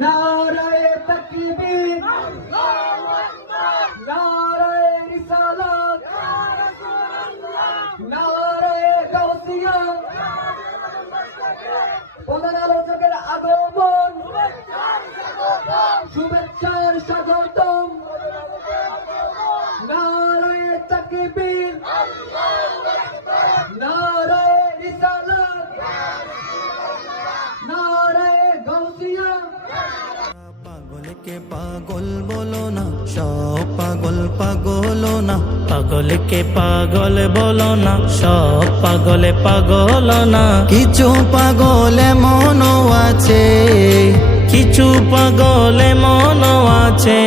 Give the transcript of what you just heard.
নারায়ে তাকবীর। নারায়ে রিসালাত। নারায়ে গাউসিয়া প্রধান আলোচকের আগমন। শুভেচ্ছার স্বাগতম। নারায়ে তাকবীর। নারায়ে পাগলকে পাগল বলো না, সব পাগল পাগল না। পাগলকে পাগল বলো না, সব পাগলে পাগল না। কিছু পাগলে মনও আছে, কিছু পাগলে মন আছে।